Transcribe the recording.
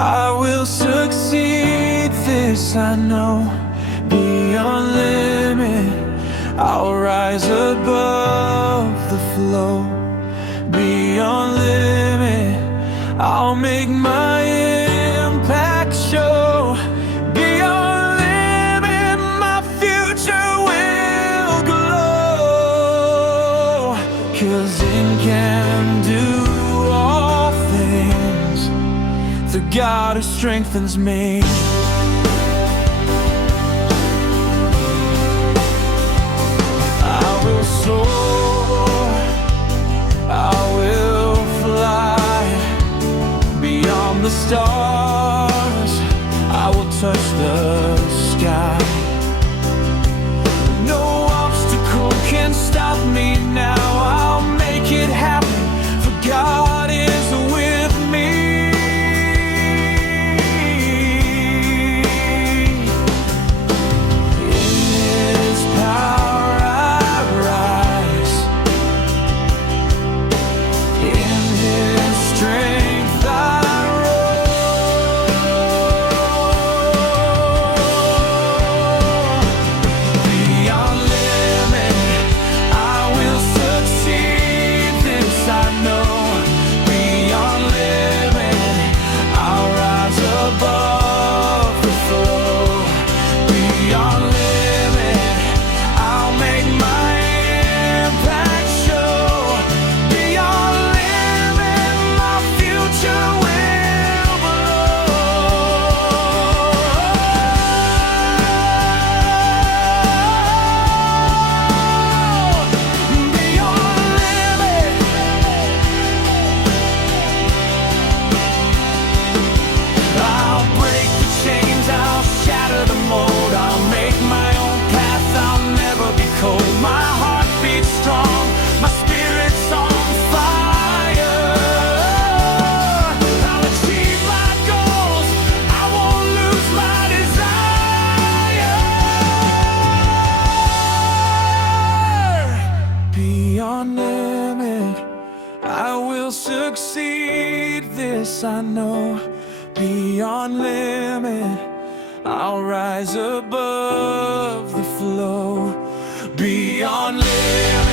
I will succeed, this I know. Beyond limit, I'll rise above the flow. Beyond limit, I'll make my impact show. Beyond limit, my future will glow. 'Cause it can do all things, the God who strengthens me. I will soar, I will fly beyond the stars, I will touch the sky. No obstacle can stop me now, I'll make it happen, for God is with me. In His power I rise, in His strength I roar. Beyond limit, I will succeed, this I know. Beyond limit, I'll rise above the flow. Beyond limit, I'll make my impact show. Beyond limit, my future will blow. Beyond limit, I'll break the chains, I'll shatter the mold, I'll make my own path, I'll never be cold. My heart beats strong, my spirit's on fire. I'll achieve my goals, I won't lose my desire. Beyond limit, I will succeed, this I know. Beyond limit, I'll rise above the flow. Beyond limit.